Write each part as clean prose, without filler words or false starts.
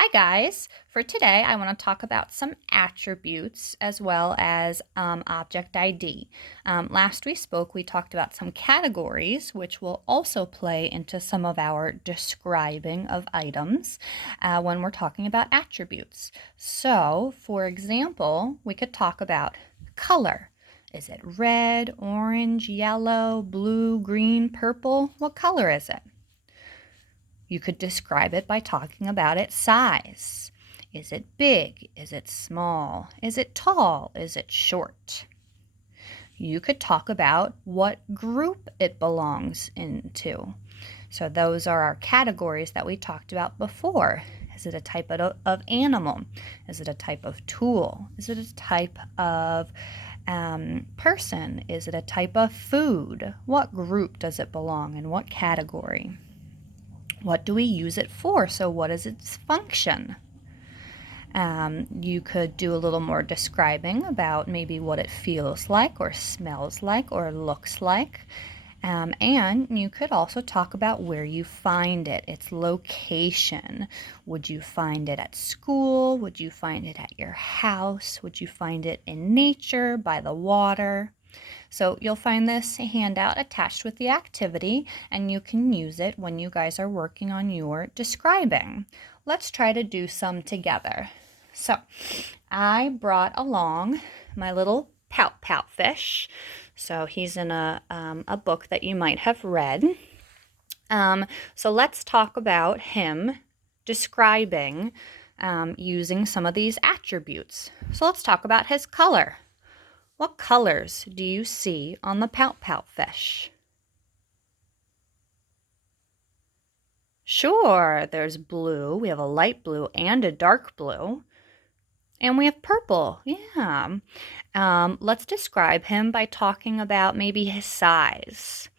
Hi guys! For today, I want to talk about some attributes as well as object ID. Last we spoke, we talked about some categories, which will also play into some of our describing of items when we're talking about attributes. So, for example, we could talk about color. Is it red, orange, yellow, blue, green, purple? What color is it? You could describe it by talking about its size. Is it big? Is it small? Is it tall? Is it short? You could talk about what group it belongs into. So those are our categories that we talked about before. Is it a type of animal? Is it a type of tool? Is it a type of person? Is it a type of food? What group does it belong in? What category? What do we use it for? So what is its function? You could do a little more describing about maybe what it feels like or smells like or looks like. And you could also talk about where you find it, its location. Would you find it at school? Would you find it at your house? Would you find it in nature, by the water? So you'll find this handout attached with the activity, and you can use it when you guys are working on your describing. Let's try to do some together. So I brought along my little pout pout fish. So he's in a book that you might have read. So let's talk about him describing using some of these attributes. So let's talk about his color. What colors do you see on the pout pout fish? Sure, there's blue. We have a light blue and a dark blue. And we have purple. Yeah. Let's describe him by talking about maybe his size.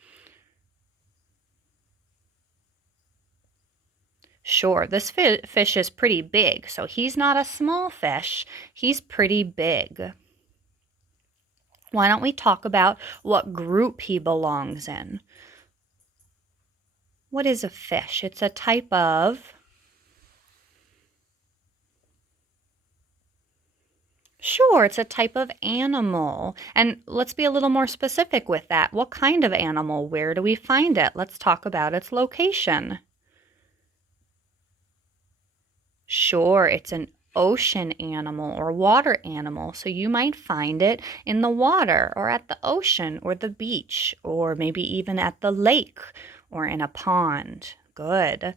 Sure, this fish is pretty big, so he's not a small fish. He's pretty big. Why don't we talk about what group he belongs in? What is a fish? It's a type of... Sure, it's a type of animal. And let's be a little more specific with that. What kind of animal? Where do we find it? Let's talk about its location. Sure, it's an ocean animal or water animal. So you might find it in the water or at the ocean or the beach or maybe even at the lake or in a pond. Good.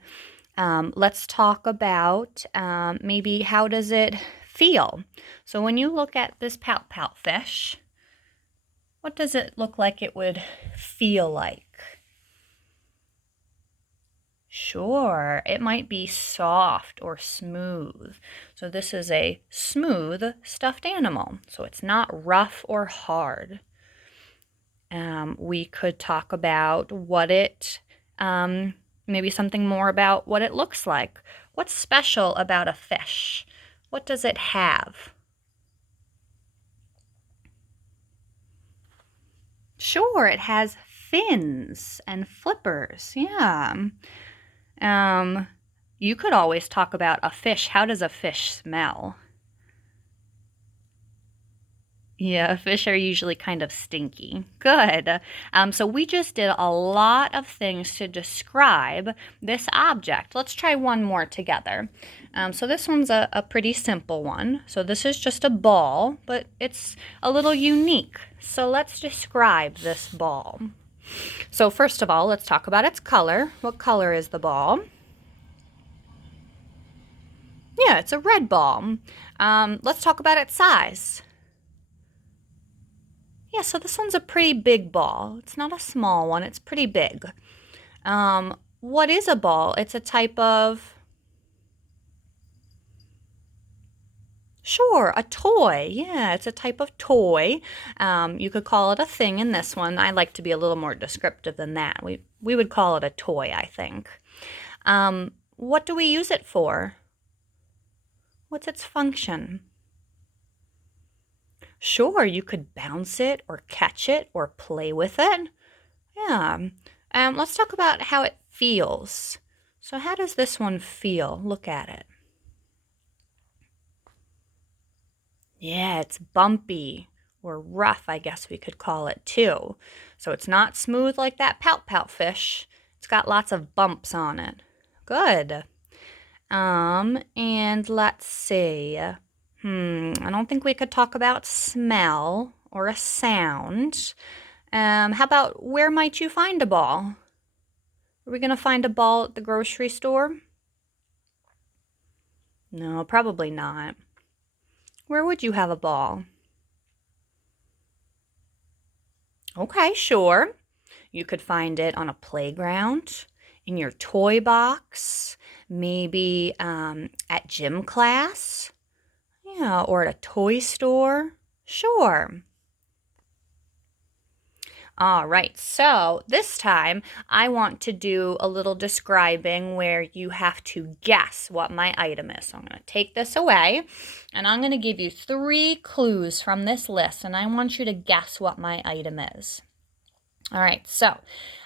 Let's talk about maybe how does it feel? So when you look at this pout pout fish, what does it look like it would feel like? Sure, it might be soft or smooth. So this is a smooth stuffed animal. So it's not rough or hard. We could talk about what it, maybe something more about what it looks like. What's special about a fish? What does it have? Sure, it has fins and flippers. Yeah. You could always talk about a fish. How does a fish smell? Yeah, fish are usually kind of stinky. Good. So we just did a lot of things to describe this object. Let's try one more together. So this one's a pretty simple one. So this is just a ball, but it's a little unique. So let's describe this ball. So first of all, let's talk about its color. What color is the ball? Yeah, it's a red ball. Let's talk about its size. Yeah, so this one's a pretty big ball. It's not a small one, it's pretty big. What is a ball? It's a type of... Sure, a toy. Yeah, it's a type of toy. You could call it a thing in this one. I like to be a little more descriptive than that. We would call it a toy, I think. What do we use it for? What's its function? Sure, you could bounce it or catch it or play with it. Yeah. Let's talk about how it feels. So how does this one feel? Look at it. Yeah, it's bumpy or rough, I guess we could call it too. So it's not smooth like that pout fish. It's got lots of bumps on it. Good. And let's see. I don't think we could talk about smell or a sound. How about where might you find a ball? Are we going to find a ball at the grocery store? No, probably not. Where would you have a ball? Okay, sure. You could find it on a playground, in your toy box, maybe at gym class, yeah, or at a toy store. Sure. All right, so this time I want to do a little describing where you have to guess what my item is. So I'm going to take this away and I'm going to give you 3 clues from this list and I want you to guess what my item is. All right, so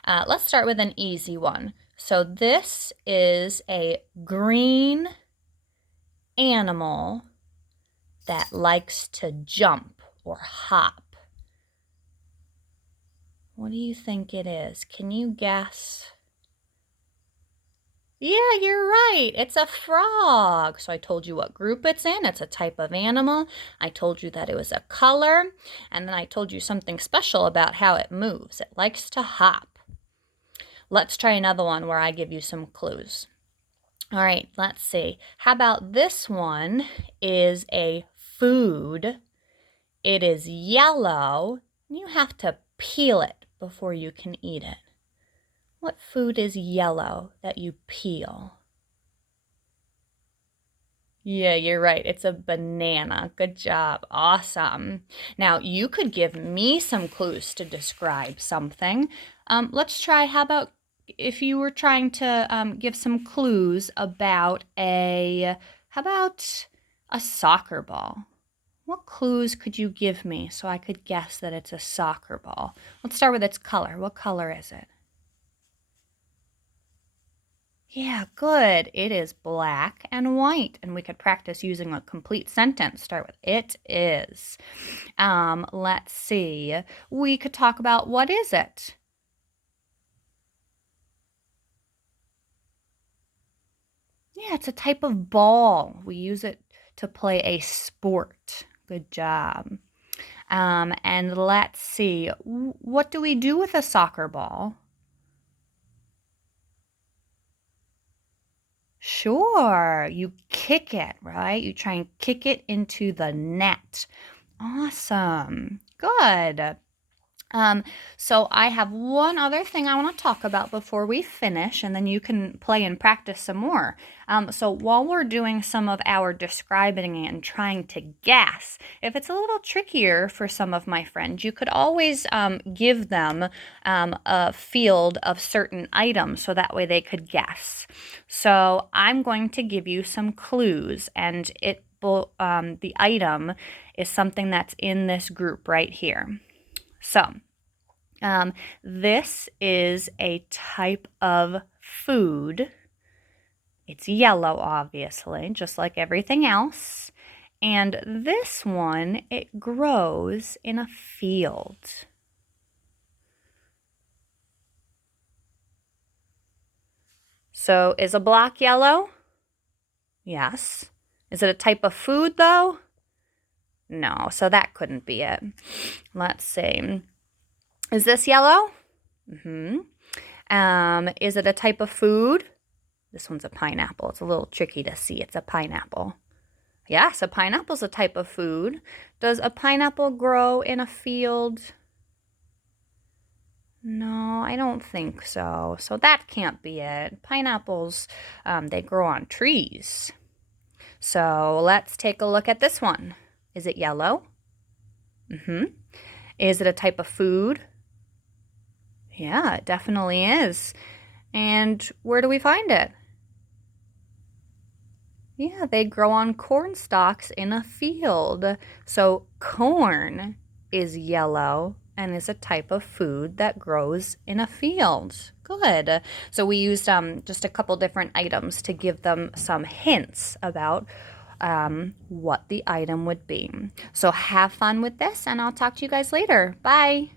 let's start with an easy one. So this is a green animal that likes to jump or hop. What do you think it is? Can you guess? Yeah, you're right. It's a frog. So I told you what group it's in. It's a type of animal. I told you that it was a color. And then I told you something special about how it moves. It likes to hop. Let's try another one where I give you some clues. All right, let's see. How about this one is a food. It is yellow. You have to peel it before you can eat it. What food is yellow that you peel? Yeah, you're right. It's a banana. Good job. Awesome. Now, you could give me some clues to describe something. Let's try, how about if you were trying to give some clues about how about a soccer ball? What clues could you give me so I could guess that it's a soccer ball? Let's start with its color. What color is it? Yeah, good. It is black and white. And we could practice using a complete sentence. Start with it is. Let's see. We could talk about what is it? Yeah, it's a type of ball. We use it to play a sport. Good job. And let's see. What do we do with a soccer ball? Sure, you kick it, right? You try and kick it into the net. Awesome. Good. Um, so I have one other thing I want to talk about before we finish, and then you can play and practice some more. So while we're doing some of our describing and trying to guess, if it's a little trickier for some of my friends, you could always give them a field of certain items so that way they could guess. So I'm going to give you some clues, and the item is something that's in this group right here. So, this is a type of food. It's yellow, obviously, just like everything else. And this one, it grows in a field. So, is a block yellow? Yes. Is it a type of food, though? No, so that couldn't be it. Let's see. Is this yellow? Mm-hmm. Is it a type of food? This one's a pineapple. It's a little tricky to see. It's a pineapple. Yes, a pineapple's a type of food. Does a pineapple grow in a field? No, I don't think so. So that can't be it. Pineapples, they grow on trees. So let's take a look at this one. Is it yellow? Mm-hmm. Is it a type of food? Yeah, it definitely is. And where do we find it? Yeah, they grow on corn stalks in a field. So corn is yellow and is a type of food that grows in a field. Good. So we used just a couple different items to give them some hints about what the item would be. So have fun with this, and I'll talk to you guys later. Bye.